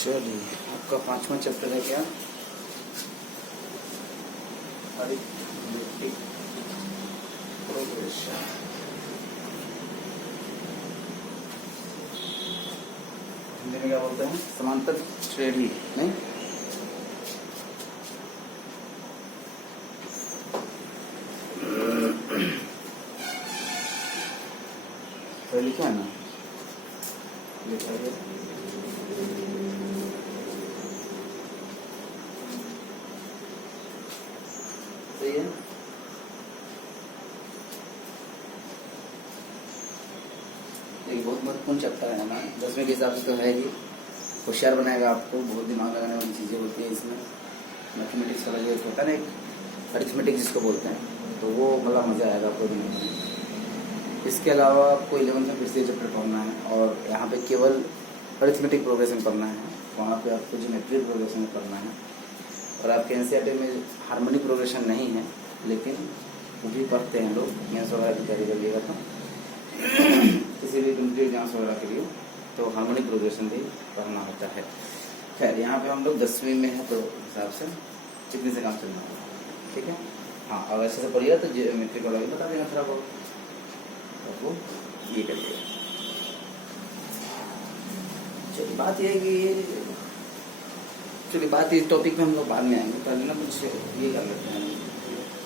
चलिए, आपका 5वां चैप्टर है क्या? Arithmetic progression. हिंदी में क्या बोलते हैं? समांतर श्रेणी। नहीं, तो लिखा है ना, लिखा है सही है। एक बहुत महत्वपूर्ण चैप्टर है ना, 10वें के हिसाब से तो है ही। होशियार बनाएगा आपको, बहुत दिमाग लगाने वाली चीज़ें होती हैं इसमें। मैथमेटिक्स वाला जो होता है ना, एक अरिथमेटिक जिसको बोलते हैं, तो वो मतलब मज़ा आएगा आपको दिमाग में। इसके अलावा आपको 11th में फिर से चैप्टर पढ़ना है, और यहाँ पे केवल अरिथमेटिक प्रोग्रेशन करना है, वहाँ पे आपको ज्योमेट्रिक प्रोग्रेशन करना है। और आपके एनसीईआरटी में हार्मोनिक प्रोग्रेशन नहीं है, लेकिन वो भी पढ़ते हैं लोग। मेंस वगैरह की तैयारी करिएगा तो किसी भी कम्पिटिटिव एग्जाम्स वगैरह के लिए तो हार्मोनिक प्रोग्रेशन भी पढ़ना होता है। खैर, यहाँ पे हम लोग 10वीं में है, तो हिसाब से कितने से काम चलना होगा, ठीक है। हाँ, अगर ऐसे से पढ़िएगा तो ज्योमेट्रिक वाला भी बता देना फिर आपको, वो ये करिए। चलिए, बात यह है कि चलिए बात इस टॉपिक में हम लोग बाद में आएंगे। पहले ना कुछ ये कर लेते हैं,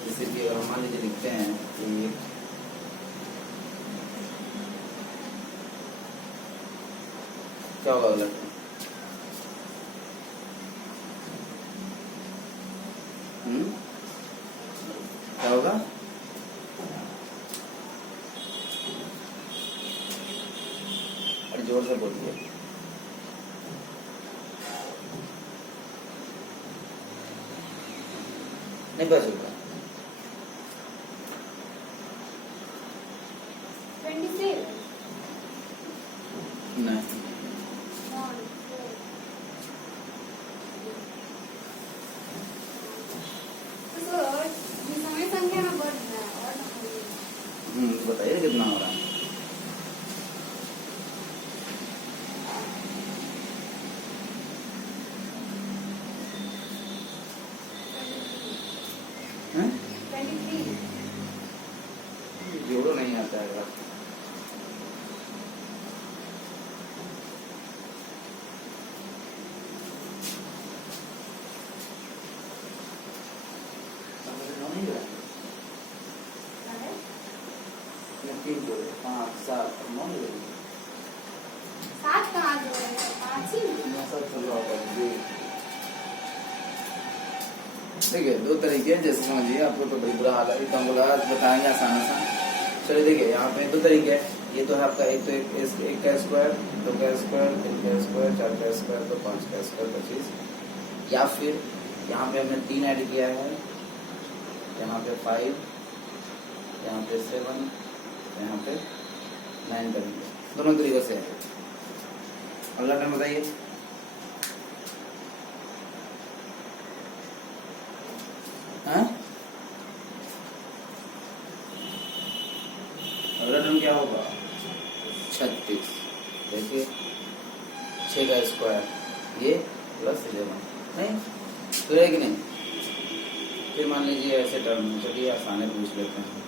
जैसे कि अगर मान लीजिए लिखते हैं कि क्या होगा अगला, क्या होगा? और जोर से बोलिए। नहीं बस होगा 27 नहीं, संख्या में बढ़ रहा है और तो बताइए कितना हो रहा है। हैं? 23 जोड़ो नहीं आता है बस। नहीं रहा है, 3 जोड़े 5 7 9 जोड़े 7 कहाँ जोड़ेगा? 5 ही ना। सब चल रहा होगा। देखिए, 2 तरीके हैं, जैसे समझिए, आपको तो बड़ी बुरा हाल है, तो हम लोग बताएंगे आसान आसान। चलिए देखिए, यहाँ पे 2 तरीके हैं। ये तो है आपका एक का स्क्वायर, 2 का स्क्वायर, 3 का स्क्वायर, 4 का स्क्वायर, तो 5 का स्क्वायर 25। या फिर यहाँ पे हमने 3 ऐड किया है, यहाँ पे 5, यहाँ पे 7, यहाँ पे 9 करेंगे। दोनों तरीकों से है। अगला टर्म बताइए। हाँ, अगला टर्म क्या होगा? 36। देखिए, 6 का स्क्वायर, ये प्लस 11, नहीं तो है कि नहीं। फिर मान लीजिए ऐसे टर्म में, चलिए आसान है, पूछ लेते हैं।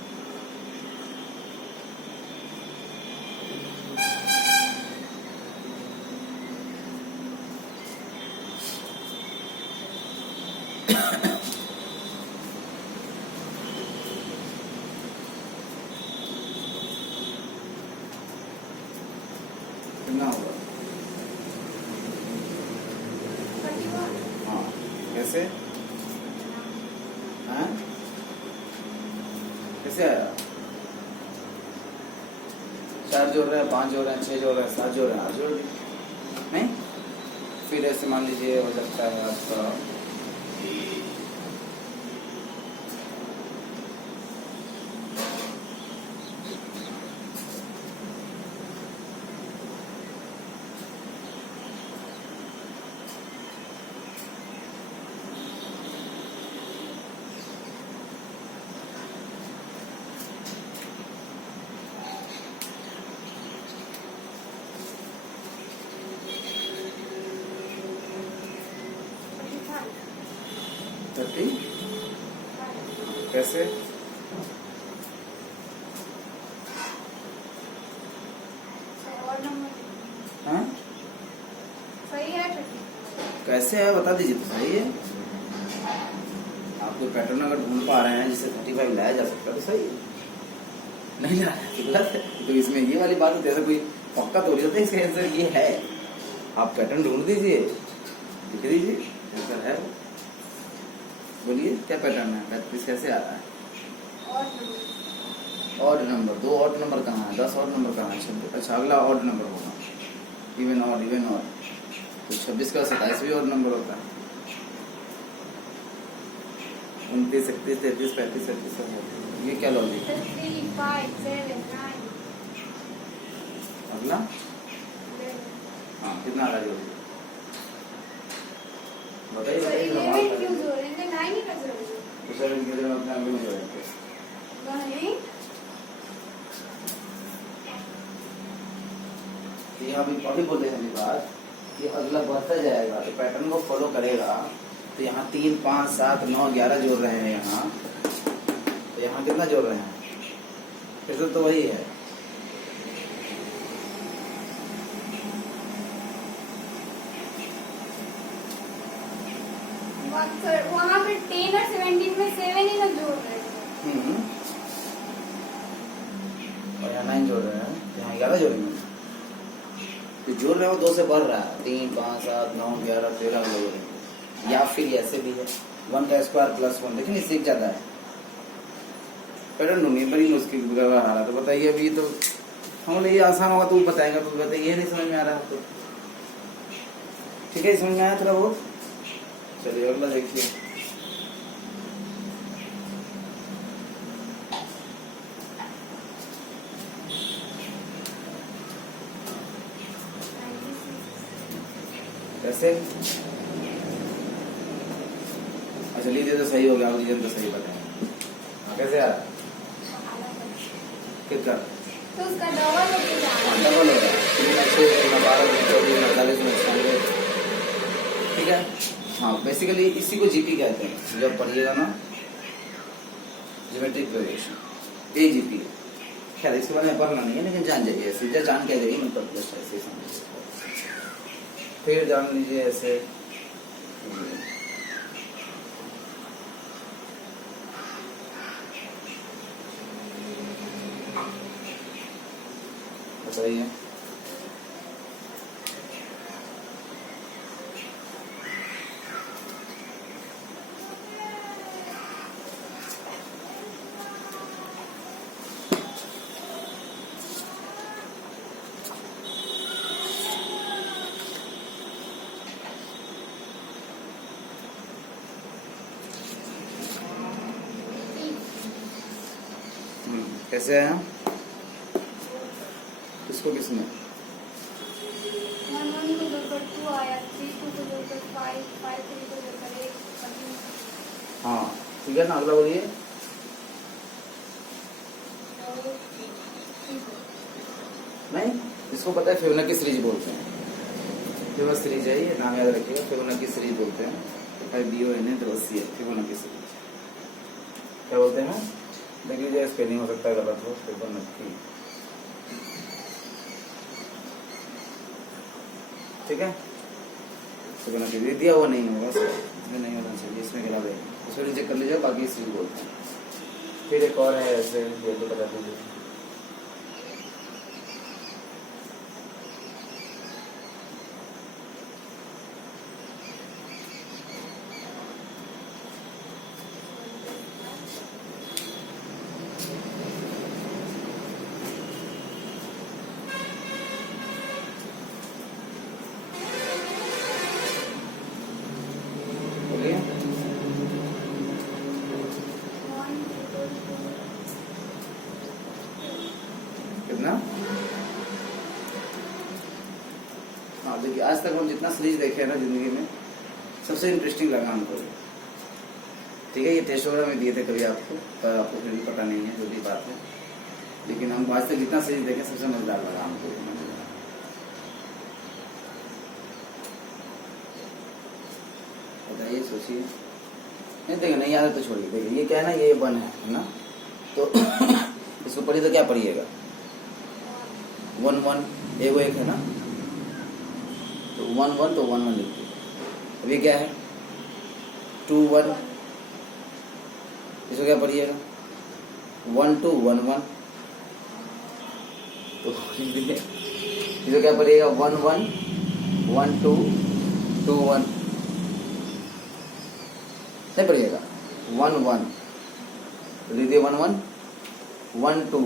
कितना होगा? 31 हाँ, कैसे? हाँ, कैसे आया? 4 जोड़ रहे हैं, 5 जोड़ रहे हैं, 6 जोड़ रहे हैं, 7 जोड़ रहे हैं, 8 जोड़ रहे हैं। नहीं, फिर ऐसे मान लीजिए हो सकता है आपका ठीक, कैसे? और नंबर हाँ सही है 30। कैसे है बता दीजिए तो सही है। आप कोई पैटर्न अगर ढूंढ पा रहे हैं जिससे 35 लाया जा सकता है तो सही है, नहीं ना गलत है। तो इसमें ये वाली बात होती है, ऐसा कोई पक्का थोड़ी होता है इसका आंसर ये है। आप पैटर्न ढूंढ दीजिए, लिख दीजिए आंसर है। बोलिए क्या पैटर्न है, 35 कैसे आ रहा है? और number odd number, 2 odd number कहाँ है? 10 ऑड नंबर कहाँ है? 26। अच्छा अगला ऑड नंबर होगा, इवन ऑड। तो 26 का 27 भी ऑड नंबर होता है। 29, 31, 33, 35, 36। ये क्या लॉजिक है? 3, 5, 7, 9, अगला 11। हाँ कितना आ रहा है? बताइए सर बताइए 11 क्यों जोड़ रहे हैं? 9 ही कर जोड़ रहे हैं। तो सर इनके लिए अपने आगे में जोड़ेंगे। नहीं तो यहाँ भी अभी बोलते हैं बात कि अगला बढ़ता जाएगा तो पैटर्न को फॉलो करेगा। तो यहाँ 3, 5, 7, 9, 11 जोड़ रहे हैं यहाँ, तो यहाँ कितना जोड़ रहे हैं? फिर तो वही है। सर वहाँ पे 10 और 17 में 7 ही ना जोड़ रहे हैं। और यहाँ 9 जोड़ रहे हैं, यहाँ 11 जोड़ेंगे। तो जोड़ रहे हो 2 से बढ़ रहा है, 3, 5, 7, 9, 11, 13 जोड़ेंगे। या फिर ऐसे भी है 1 का स्क्वायर प्लस 1, लेकिन इससे ज्यादा है। पैटर्न ढूंढिए, बड़ी मुश्किल हाल है। तो बताइए अभी तो हम लोग ये आसान होगा तो बताएंगे, तो बताइए ये नहीं समझ में आ रहा है तो ठीक है, समझ में आया थोड़ा बहुत। चलिए अगला देखिए। कैसे? अच्छा लीजिए तो सही हो गया, रीजन तो सही बताया। कैसे आ रहा है? कितना? तो उसका डबल होके जा रहा है। डबल हो रहा है, 3, 6, 12, 24, 48, 99। ठीक है। हाँ बेसिकली इसी को जीपी कहते हैं, जब पढ़िएगा ना ज्योमेट्रिक प्रोग्रेशन, ये जीपी है। खैर इसके बारे में पढ़ना नहीं है, लेकिन जान जाइए ऐसे, जान के जाइए मतलब जस्ट ऐसे समझिए। फिर जान लीजिए ऐसे, बताइए। कैसे है? किसको किसमें? 1 1 को जोड़कर 2 आया, 3 2 को जोड़कर 5, 5 3 को जोड़कर 1। हाँ ठीक है ना, अगला बोलिए। नहीं, इसको पता है फिबोनाची सीरीज बोलते हैं। फिबोनाची सीरीज है, ये नाम याद रखिएगा, फिबोनाची सीरीज बोलते हैं। FIBONA फिबोनाची सीरीज क्या बोलते हैं? देख लीजिए, स्पेलिंग हो सकता है गलत हो। फिबोनाची, ठीक है। फिबोनाची दिया हुआ नहीं होगा, इसमें नहीं होना चाहिए, इसमें गलत है, इसमें चेक कर लीजिए। बाकी सीरीज बोलते हैं। फिर एक और है ऐसे, ये तो बता दीजिए। बोलिए। 1 कितना? हाँ देखिए, आज तक हम जितना सीरीज देखे हैं ना जिंदगी में, सबसे इंटरेस्टिंग लगा हमको। ठीक है, ये टेस्ट वगैरह में दिए थे कभी आपको, पर आपको फिर भी पता नहीं है, जो भी बात है। लेकिन हम आज तक जितना सीरीज देखे सबसे मजेदार लगा हमको। बताइए, सोचिए। नहीं देखिए, नहीं आता तो छोड़िए। देखिए ये क्या है ना, ये 1 है ना, तो इसको पढ़िए तो क्या पढ़िएगा, 1 1 एगो 1 है ना, तो 1 1 तो 1 1 लिखिए। अब ये क्या है, 2 1, इसको क्या पढ़िएगा, 1 2 1 1, तो इसको क्या पढ़िएगा, 1 1 1 2 2 1, नहीं पढ़िएगा, 1 1 लिख दिए, 1 1 1 2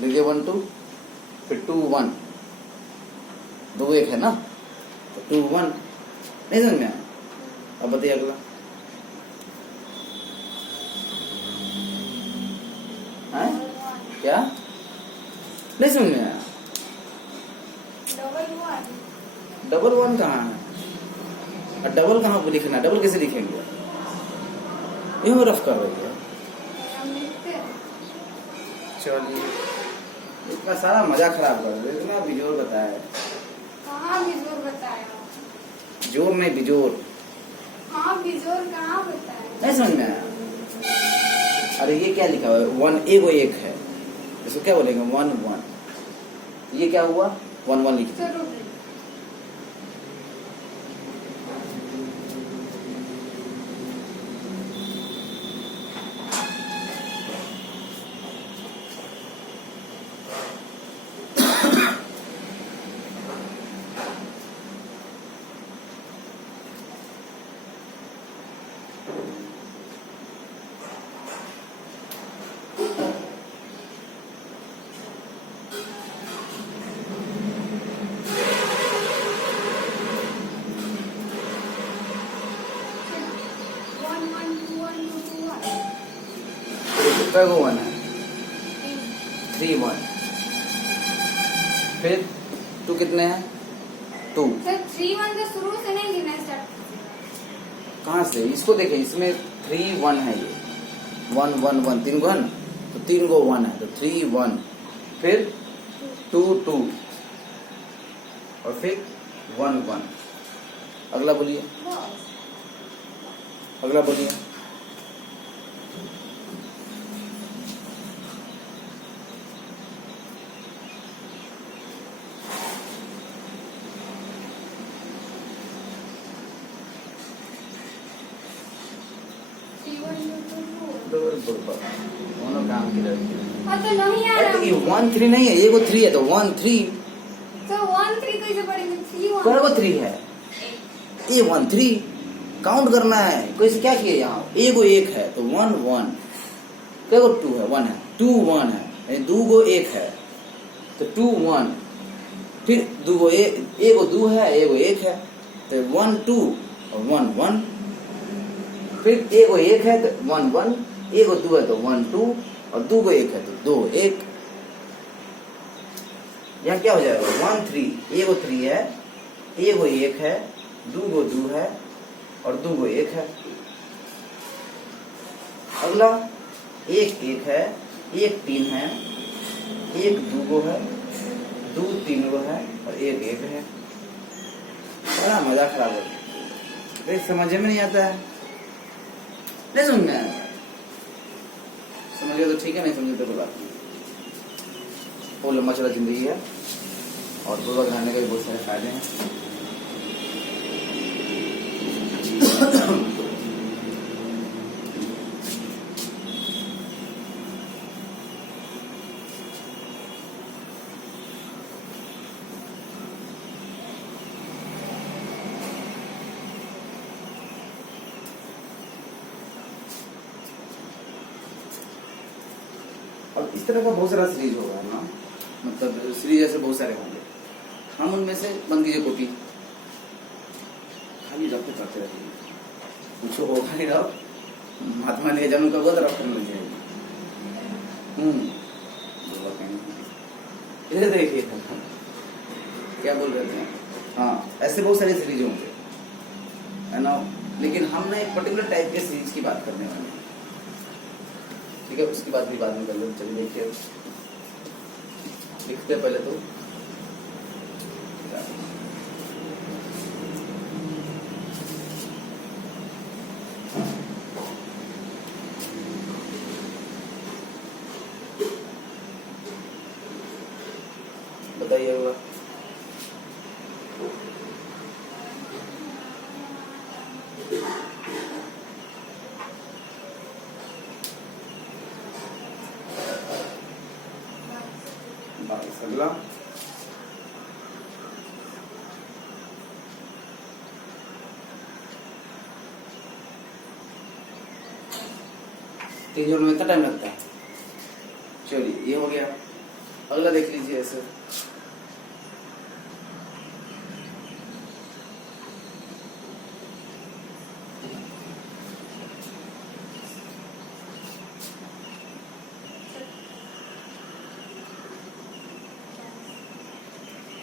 लिख दिए, 1 2, फिर 2 1, 2 1 है ना, तो 2 1, नहीं समझ में आया। अब बताइए अगला, है क्या, नहीं समझ में आया। डबल 1 कहाँ है, और डबल कहाँ पे लिखना है, डबल कैसे लिखेंगे, ये हम रफ कर रही है। चलिए, इतना सारा मजा खराब कर रहे, इतना बिजोर बताया, कहाँ बिजोर बताया, जोर नहीं बिजोर, हाँ बिजोर कहाँ बताया, नहीं समझ में आया। अरे ये क्या लिखा हुआ है, 1 एगो 1 है, इसको क्या बोलेंगे, 1 1, ये क्या हुआ, 1 1 लिखिए। चलो कितना को 1 है, 3 1, फिर 2 कितने हैं, 2, सर 3 1 तो शुरू से नहीं गिना स्टार्ट, कहाँ से, इसको देखें, इसमें 3 1 है, ये 1 1 1 3 गो है ना, तो 3 गो 1 है, तो 3 1, फिर 2 2, और फिर 1 1। अगला बोलिए, अगला बोलिए, दोनों काम की लड़की, तो नहीं आ रहा, ये 1 3 नहीं है, ये को 3 है, तो 1 3, तो 1 3 कैसे पढ़ेंगे, 3 1 को 3 है, ये 1 3 काउंट करना है, कैसे क्या किए, यहाँ एगो 1 है, तो 1 1, को 2 है, 1 है, 2 1 है, 2 गो 1 है, तो 2 1, फिर 2 गो एगो 2 है, एगो 1 है, तो 1 2 और 1 1, फिर एगो 1 है, तो 1 1, एगो 2 है, तो 1 2, और 2 गो 1 है, तो 2 1, यहाँ क्या हो जाएगा, 1 3, एगो 3 है, एगो 1 है, 2 गो 2 है, और 2 गो 1 है। अगला 1 1 है, 1 3 है, 1 2 गो है, 2 3 गो है, और 1 1 है। बड़ा मजा खराब हो, समझ में नहीं आता है, नहीं समझ में आया, समझ गए तो ठीक है, नहीं समझे तो कोई बात नहीं। वो लंबा चला जिंदगी है, और पूर्वक रहने के भी बहुत सारे फायदे हैं। अब इस तरह का बहुत सारा सीरीज होगा ना, मतलब सीरीज ऐसे बहुत सारे होंगे, हम उनमें से बंद कीजिए कॉपी, खाली रखते करते रहिए, कुछ होगा नहीं, रहो महात्मा ने जन्म का बहुत रख करने लग जाएगी। इधर देखिए क्या बोल रहे थे, हाँ ऐसे बहुत सारे सीरीज होंगे, है ना, लेकिन हम ना एक पर्टिकुलर टाइप के सीरीज की बात करने वाले हैं, ठीक है, उसकी बात भी बाद में कर लो। चलिए देखिए, लिखते पहले तो 3 जोड़ने में कितना टाइम लगता है? चलिए ये हो गया। अगला देख लीजिए ऐसे।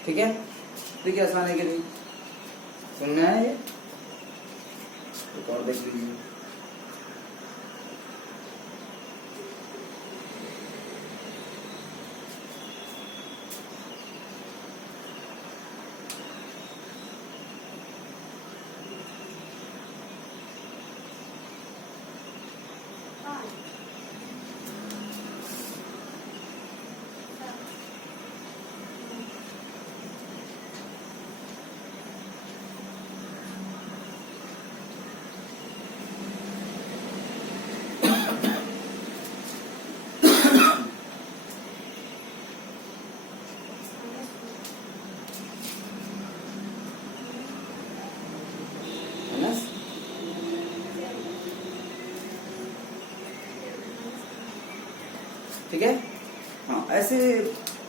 ठीक है, देखिए आसान है कि नहीं, समझ में आया ये? एक और देख लीजिए। ठीक है, हाँ ऐसे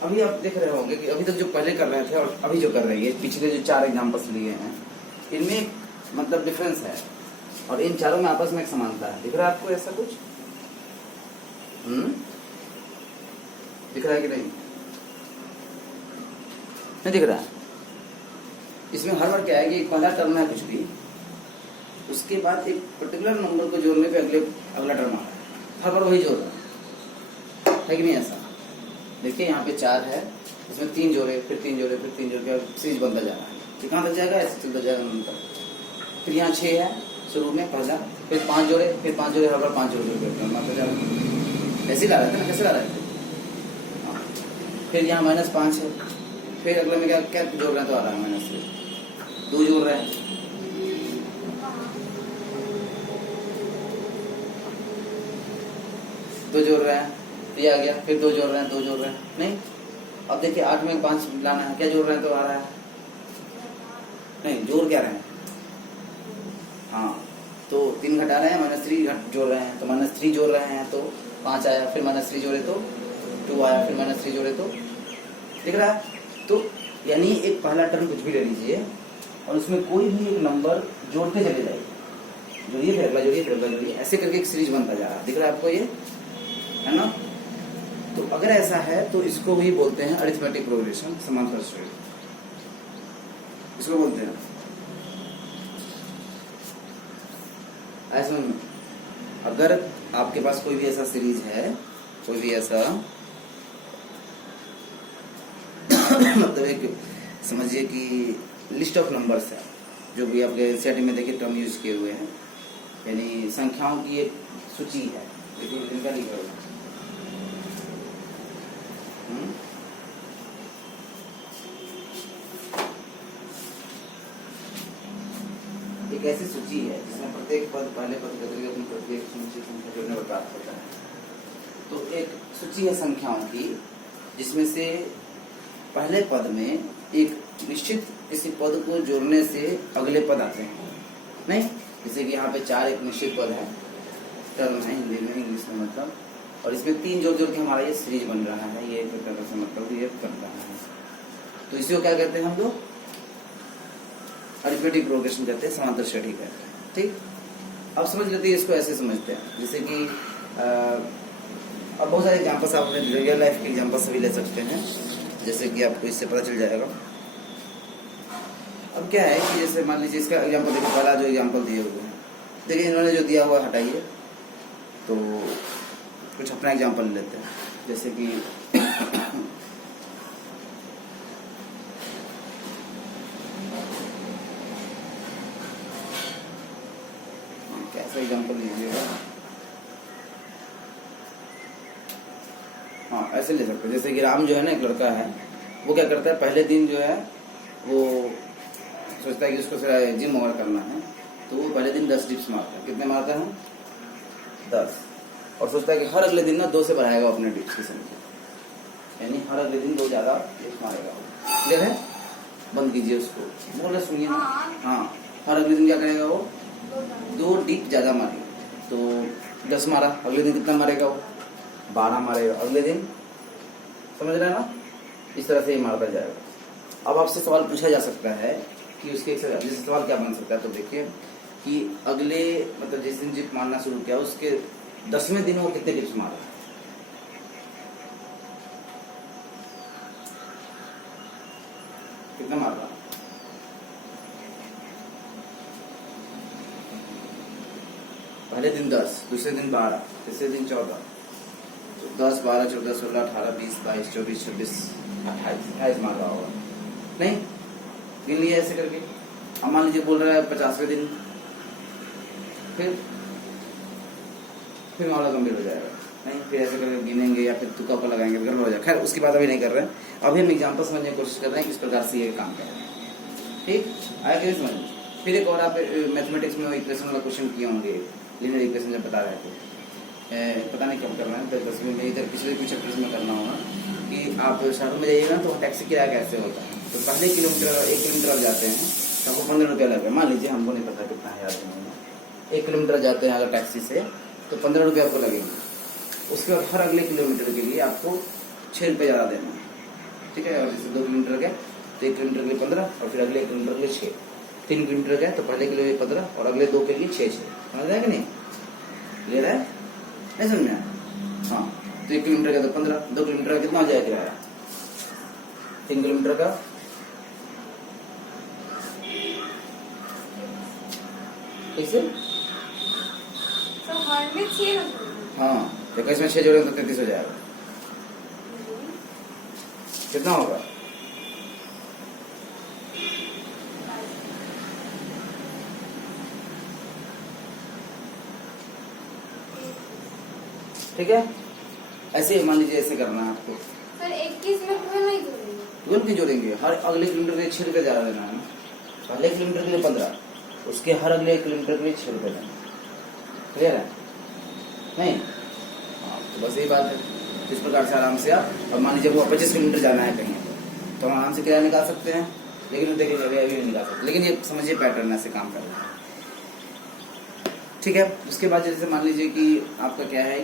अभी आप देख रहे होंगे कि अभी तक जो पहले कर रहे थे और अभी जो कर रही है, पिछले जो 4 एग्जाम्पल्स लिए हैं इनमें एक मतलब डिफरेंस है और इन चारों में आपस में एक समानता है। दिख रहा है आपको ऐसा कुछ? दिख रहा है कि नहीं? नहीं दिख रहा है। इसमें हर बार क्या है कि एक पहला टर्म है कुछ भी, उसके बाद एक पर्टिकुलर नंबर को जोड़ने पे अगला टर्म आ रहा है, हर बार वही जोड़ रहा है कि नहीं? ऐसा देखिए यहाँ पे 4 है, इसमें 3 जोड़े, फिर 3 जोड़े, फिर 3 जोड़े, सीरीज बनता जा रहा है। तो कहाँ तक जाएगा? ऐसे चलता जाएगा नंबर। फिर यहाँ 6 है शुरू में पहला, फिर 5 जोड़े, फिर 5 जोड़े, हर बार 5 जोड़े बनता जाएगा। ऐसे ला रहे थे ना, कैसे ला रहे थे? हाँ। फिर यहाँ -5 है, फिर अगले में क्या जोड़ रहे हैं तो आ रहा है -3, 2 जोड़ रहे हैं, दो जोड़ रहे हैं, ये आ गया, फिर 2 जोड़ रहे हैं, 2 जोड़ रहे हैं, नहीं। अब देखिए 8 में 5 लाना है, क्या जोड़ रहे हैं तो आ रहा है? नहीं, जोड़ क्या रहे हैं? हाँ, तो 3 घटा रहे हैं, -3 जोड़ रहे हैं, तो -3 जोड़ रहे हैं तो 5 आया, फिर -3 जोड़े तो 2 आया, फिर -3 जोड़े तो, दिख रहा है? तो यानी एक पहला टर्म कुछ भी ले लीजिए और उसमें कोई भी एक नंबर जोड़ते चले जाइए, जोड़िए फिर अगला जोड़िए, फिर अगला जोड़िए, ऐसे करके एक सीरीज बनता जा रहा है। दिख रहा है आपको ये? है ना? तो अगर ऐसा है तो इसको भी बोलते हैं अरिथमेटिक प्रोग्रेशन, समांतर श्रेणी, इसको बोलते हैं। ऐसा अगर आपके पास कोई भी ऐसा सीरीज है, कोई भी ऐसा मतलब एक समझिए कि लिस्ट ऑफ नंबर्स है, जो भी आपके एनसीईआरटी में देखिए टर्म यूज किए हुए हैं, यानी संख्याओं की एक सूची है। देखिए इनका लिखा हुआ एक ऐसी सूची है जिसमें प्रत्येक पद पहले पद के अतिरिक्त अपनी प्रत्येक सुनिश्चित संख्या जोड़ने पर प्राप्त होता है। तो एक सूची है संख्याओं की जिसमें से पहले पद में एक निश्चित किसी पद को जोड़ने से अगले पद आते हैं, नहीं? जैसे कि यहाँ पे 4 एक निश्चित पद है, टर्म है हिंदी में, इंग्लिश में मतलब, और इसमें 3 जोड़ के हमारा ये सीरीज बन रहा है, ये एक तरह से मतलब ये बन रहा है। तो इसी को क्या कहते हैं हम लोग? अरिथमेटिक प्रोग्रेशन कहते हैं, समांतर श्रेणी कहते हैं। ठीक, अब समझ लेते हैं इसको, ऐसे समझते हैं जैसे कि अब बहुत सारे एग्जाम्पल्स आप अपने रियल लाइफ के एग्जाम्पल्स भी ले सकते हैं, जैसे कि आपको इससे पता चल जाएगा। अब क्या है कि जैसे मान लीजिए इसका एग्जाम्पल देखिए, पहला जो एग्जाम्पल दिए हुए हैं, देखिए इन्होंने जो दिया हुआ हटाइए, तो कुछ अपना एग्जाम्पल लेते हैं, जैसे कि कैसा एग्जाम्पल लीजिएगा? हाँ ऐसे ले सकते हैं, जैसे कि राम जो है ना, एक लड़का है, वो क्या करता है, पहले दिन जो है वो सोचता है कि उसको जिम वगैरह करना है, तो वो पहले दिन 10 डिप्स मारता है। कितने मारता है? 10। और सोचता है कि हर अगले दिन ना 2 से बढ़ाएगा अपने डिप्स की संख्या, यानी हर अगले दिन 2 ज्यादा डिप्स मारेगा। क्लियर है? बंद कीजिए उसको, बोल रहे सुनिए। हाँ, हर अगले दिन क्या करेगा वो? 2 डिप ज्यादा मारेगा। तो 10 मारा, अगले दिन कितना मारेगा वो? 12 मारेगा, अगले दिन। समझ रहे हैं ना? इस तरह से ये मारता जाएगा। अब आपसे सवाल पूछा जा सकता है कि उसके जैसे सवाल क्या बन सकता है, तो देखिए कि अगले मतलब जिस दिन जिप मारना शुरू किया उसके 10वें दिन वो कितने डिप्स मारा? कितना मार रहा? पहले दिन 10, दूसरे दिन 12, तीसरे दिन 14, 10, 12, 14, 16, 18, 20, 22, 24, 26, 28 मार रहा होगा नहीं? गिन लिया ऐसे करके। अब मान लीजिए बोल रहा है 50वें दिन, फिर मामला गंभीर हो जाएगा नहीं, फिर ऐसे करके गिनेंगे या फिर तुक्का पर लगाएंगे, गड़बड़ हो जाएगा। खैर उसकी बात अभी नहीं कर रहे हैं, अभी हम एग्जाम्पल समझने की कोशिश कर रहे हैं किस प्रकार से ये काम कर रहे हैं। ठीक आया कि समझ? फिर एक और आप मैथमेटिक्स में इक्वेशन वाला क्वेश्चन किए होंगे, लीनियर इक्वेशन जब बता रहे थे, पता नहीं कब करना है, तो 10वीं में इधर पिछले कुछ चैप्टर्स में करना होगा कि आप शहरों में जाइएगा तो टैक्सी किराया कैसे होता है। तो पहले किलोमीटर 1 किलोमीटर आप जाते हैं तो आपको 15 रुपया लगेगा। मान लीजिए, हमको नहीं पता कितना है, याद नहीं है। 1 किलोमीटर जाते हैं अगर टैक्सी से तो 15 रुपये आपको लगेंगे। उसके बाद हर अगले किलोमीटर के लिए आपको 6 रुपये ज़्यादा देना है। ठीक है, और जैसे 2 किलोमीटर गए तो 1 किलोमीटर के लिए 15 और फिर अगले 1 किलोमीटर के लिए 6। 3 किलोमीटर गए तो पहले के लिए 15 और अगले 2 के लिए 6। समझ रहे हैं कि नहीं? क्लियर है? नहीं समझ में? हाँ, तो 1 किलोमीटर का तो 15, 2 किलोमीटर का कितना हो जाएगा किराया? 3 किलोमीटर का कैसे? तो हर में 6 ना जोड़ो। हाँ, तो 21 में 6 जोड़ेंगे तो 33 हो जाएगा। कितना होगा? ठीक है, ऐसे मान लीजिए ऐसे करना है आपको। सर 21 में 12 नहीं जोड़ेंगे। 12 क्यों जोड़ेंगे? हर अगले किलोमीटर के लिए 6 रुपये ज्यादा देना है ना। पहले किलोमीटर के लिए 15, उसके हर अगले किलोमीटर के लिए 6 रुपये देना। क्लियर है? नहीं? हाँ, तो बस यही बात है। इस प्रकार से आराम से आप, अब मान लीजिए वो 25 किलोमीटर जाना है कहीं तो हम आराम से किराया निकाल सकते हैं, लेकिन देखिए अभी नहीं निकाल सकते। लेकिन ये समझिए पैटर्न ऐसे काम कर रहा है। ठीक है, उसके बाद जैसे मान लीजिए कि आपका क्या है